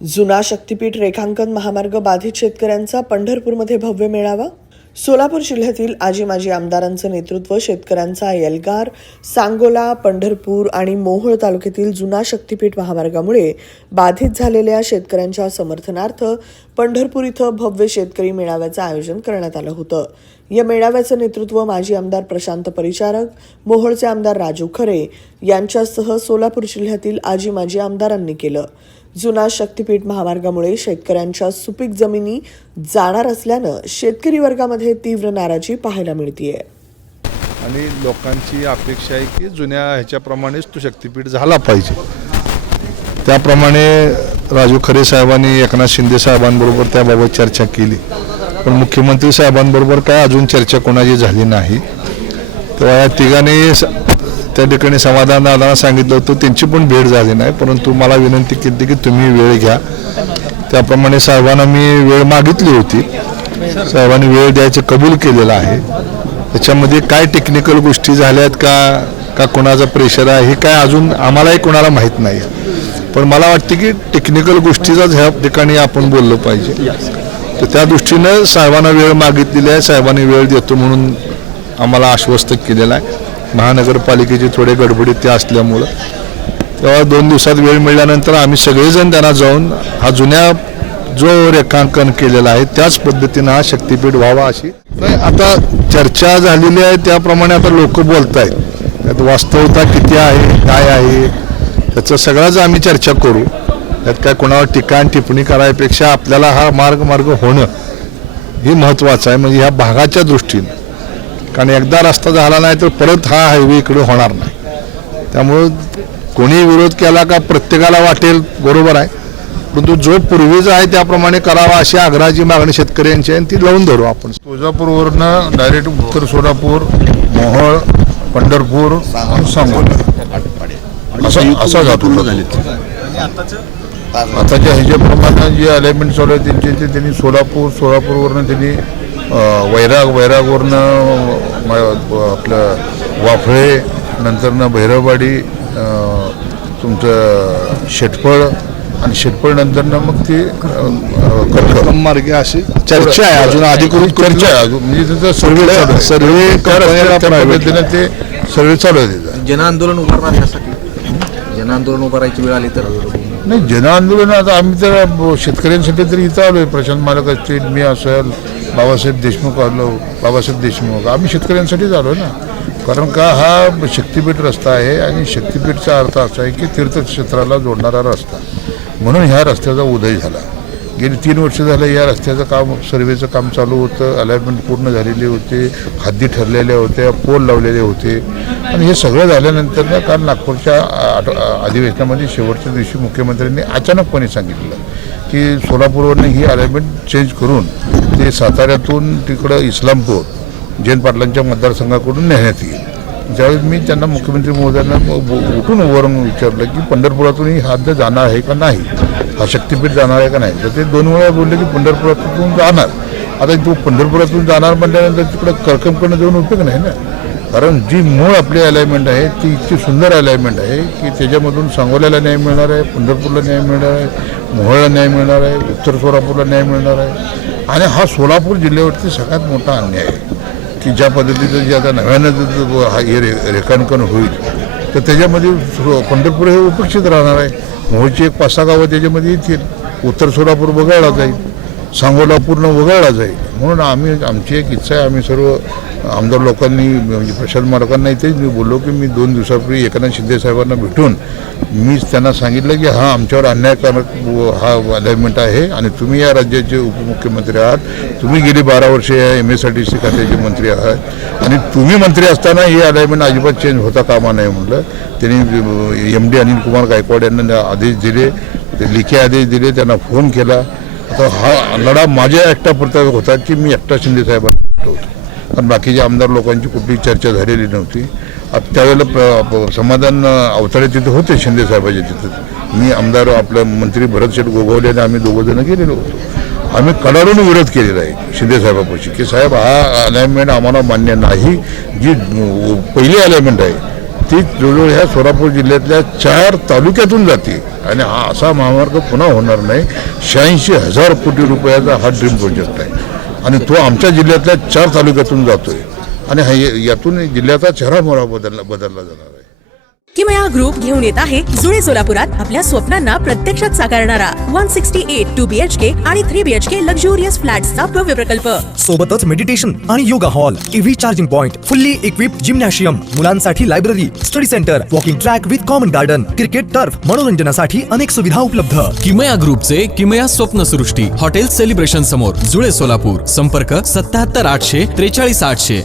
जुना शक्तीपीठ रेखांकन महामार्ग बाधित शेतकऱ्यांचा पंढरपूरमध्ये भव्य मेळावा. सोलापूर जिल्ह्यातील आजी माजी आमदारांचं नेतृत्व शेतकऱ्यांचा एल्गार, सांगोला, पंढरपूर आणि मोहोळ तालुक्यातील जुना शक्तीपीठ महामार्गामुळे बाधित झालेल्या शेतकऱ्यांच्या समर्थनार्थ पंढरपूर इथं भव्य शेतकरी मेळाव्याचं आयोजन करण्यात आलं होतं. या मेळाव्याचं नेतृत्व माजी आमदार प्रशांत परिचारक, मोहोळचे आमदार राजू खरे यांच्यासह सोलापूर जिल्ह्यातील आजी माजी आमदारांनी केलं. जुना शक्तीपीठ महामार्गामुळे शेतकऱ्यांच्या सुपीक जमिनी जाणार असल्यानं शेतकरी वर्गामध्ये तीव्र नाराजी पाहायला मिळतेय. आणि लोकांची अपेक्षा आहे की जुन्या ह्याच्याप्रमाणेच तो शक्तीपीठ झाला पाहिजे. त्याप्रमाणे राजू खरे साहेबांनी एकनाथ शिंदे साहेबांबरोबर त्याबाबत चर्चा केली, पण मुख्यमंत्री साहेबांबरोबर काय अजून चर्चा कोणाची झाली नाही. तेव्हा या तिघांनी त्या ठिकाणी समाधानाला सांगितलं होतं, त्यांची पण भेट झाली नाही. परंतु मला विनंती केली की तुम्ही वेळ घ्या. त्याप्रमाणे साहेबांना मी वेळ मागितली होती. साहेबांनी वेळ द्यायचं कबूल केलेलं आहे. त्याच्यामध्ये काय टेक्निकल गोष्टी झाल्यात का कोणाचा प्रेशर आहे हे काय अजून आम्हालाही कोणाला माहीत नाही. पण मला वाटतं की टेक्निकल गोष्टीचाच ह्या ठिकाणी आपण बोललं पाहिजे. तर त्या दृष्टीनं साहेबांना वेळ मागितलेली आहे. साहेबांनी वेळ देतो म्हणून आम्हाला आश्वस्त केलेलं आहे. महानगरपालिकेची थोडे गडबडीत ते असल्यामुळं तेव्हा 2 दिवसात वेळ मिळाल्यानंतर आम्ही सगळेजण त्यांना जाऊन हा जुन्या जो रेखांकन केलेला आहे त्याच पद्धतीनं हा शक्तीपीठ व्हावा अशी आता चर्चा झालेली आहे. त्याप्रमाणे आता लोक बोलत आहेत. त्यात वास्तवता किती आहे, काय आहे, त्याचं सगळंच आम्ही चर्चा करू. त्यात काय कोणावर टीका आणि टिप्पणी करायपेक्षा आपल्याला हा मार्ग होणं हे महत्त्वाचं आहे, म्हणजे ह्या भागाच्या दृष्टीनं. कारण एकदा रस्ता झाला नाही तर परत हा हायवे इकडे होणार नाही. त्यामुळं कोणी विरोध केला का प्रत्येकाला वाटेल बरोबर आहे, परंतु जो पूर्वीचा आहे त्याप्रमाणे करावा अशी आग्रहाची मागणी शेतकऱ्यांची आहे, ती लावून धरू आपण. तुळजापूरवरनं डायरेक्ट उत्तर सोलापूर, मोहोळ, पंढरपूर, सांगोला असा जातो. आताच्या ह्याच्याप्रमाणे जे अलाइनमेंट चालू आहे त्यांनी सोलापूरवरनं त्यांनी वैरागवरनं आपलं वाफळे, नंतरनं भैरववाडी, तुमचं शेटफळ आणि शेटफळ नंतरनं मग ते कर्कम मार्गे अशी चर्चा आहे. अजून अधिकृत चर्चा आहे अजून, म्हणजे त्याचा सर्वे पद्धतीनं ते सर्वे चालू आहे. त्याचा जनआंदोलन उभारणार यासाठी जनआंदोलन उभारायची वेळ आली तर नाही. जनआंदोलन आता आम्ही तर शेतकऱ्यांसाठी तरी इथं आलो आहे. प्रशांत मालक असतील, मी असेल, बाबासाहेब देशमुख आम्ही शेतकऱ्यांसाठीच आलो ना. कारण का हा शक्तीपीठ रस्ता आहे आणि शक्तीपीठचा अर्थ असा आहे की तीर्थक्षेत्राला जोडणारा रस्ता. म्हणून ह्या रस्त्याचा उदय झाला. गेली 3 वर्ष झालं या रस्त्याचं काम, सर्वेचं काम चालू होतं. अलाइनमेंट पूर्ण झालेली होते, हद्दी ठरलेल्या होत्या, पोल लावलेले होते. आणि हे सगळं झाल्यानंतर ना काल नागपूरच्या अधिवेशनामध्ये शेवटच्या दिवशी मुख्यमंत्र्यांनी अचानकपणे सांगितलं की सोलापूरवरनं ही अलाइनमेंट चेंज करून ते साताऱ्यातून तिकडं इस्लामपूर जयंत पाटलांच्या मतदारसंघाकडून नेण्यात येईल. ज्यावेळेस मी त्यांना मुख्यमंत्री महोदयांना उठून उभारून विचारलं की पंढरपुरातून ही हद्द जाणार आहे का नाही, हा शक्तीपीठ जाणार आहे का नाही. तर ते 2 वेळा बोलले की पंढरपुरातून जाणार. आता तो पंढरपुरातून जाणार म्हटल्यानंतर तिकडं कर्कमकडनं जाऊन उपयोग नाही ना. कारण जी मूळ आपली अलाइनमेंट आहे ती इतकी सुंदर अलाइनमेंट आहे की त्याच्यामधून सांगोल्याला न्याय मिळणार आहे, पंढरपूरला न्याय मिळणार आहे, मोहोळला न्याय मिळणार आहे, उत्तर सोलापूरला न्याय मिळणार आहे. आणि हा सोलापूर जिल्ह्यावरती सगळ्यात मोठा अन्याय आहे की ज्या पद्धतीचं जे आता नव्यानं हे रेखांकन होईल तर त्याच्यामध्ये पंढरपूर हे उपेक्षित राहणार आहे. मोहोळची एक 5-6 गावं त्याच्यामध्ये येतील. उत्तर सोलापूर वगळला जाईल, सांगोला पूर्ण वगळला जाईल. म्हणून आमची एक इच्छा आहे, आम्ही सर्व आमदार लोकांनी म्हणजे प्रशांत मालकांना इथेच मी बोललो की मी 2 दिवसापूर्वी एकनाथ शिंदे साहेबांना भेटून मीच त्यांना सांगितलं की हा आमच्यावर अन्यायकारक हा अलाइनमेंट आहे आणि तुम्ही या राज्याचे उपमुख्यमंत्री आहात. तुम्ही गेली 12 वर्षे या MSRTC खात्याचे मंत्री आहात आणि तुम्ही मंत्री असताना ही अलाइनमेंट अजिबात चेंज होता कामा नये म्हटलं. त्यांनी MD अनिल कुमार गायकवाड यांना आदेश दिले, ते लेखी आदेश दिले, त्यांना फोन केला. आता हा लढा माझ्या एकट्यापुरता होता की मी एकटा शिंदे साहेबांना भेटलो होतो, कारण बाकीच्या आमदार लोकांची कुठलीही चर्चा झालेली नव्हती. आता त्यावेळेला समाधान अवताडे तिथे होते शिंदे साहेबाच्या तिथं. मी आमदार आपलं मंत्री भरतशेठ गोगावले आणि आम्ही 2 जण गेलेलो होतो. आम्ही कडाडून विरोध केलेला आहे शिंदे साहेबापाशी की साहेब हा अलाइनमेंट आम्हाला मान्य नाही. जी पहिली अलाइनमेंट आहे ती जवळजवळ ह्या सोलापूर जिल्ह्यातल्या 4 तालुक्यातून जाते आणि हा असा महामार्ग पुन्हा होणार नाही. 86,000 कोटी रुपयाचा हा ड्रीम प्रोजेक्ट आहे आणि तो आमच्या जिल्ह्यातल्या 4 तालुक्यातून जातोय आणि हा यातून जिल्ह्याचा चेहरा बदलला जाणार आहे. किमया ग्रुप घेऊन येत आहे जुळे सोलापुरात आपल्या स्वप्नांना प्रत्यक्षात साकारणारा 168 2 BHK आणि 3 BHK लक्झुरियस फ्लॅट्सचा भव्य प्रकल्प. सोबतच मेडिटेशन आणि yoga hall, EV charging point, fully equipped gymnasium, मुलांसाठी library, study centre, walking track with common garden, cricket turf, मनोरंजनासाठी अनेक सुविधा उपलब्ध. किमया ग्रुपचे किमया स्वप्नसृष्टी हॉटेल सेलिब्रेशन समोर जुळे सोलापूर. संपर्क 77 800 43 800.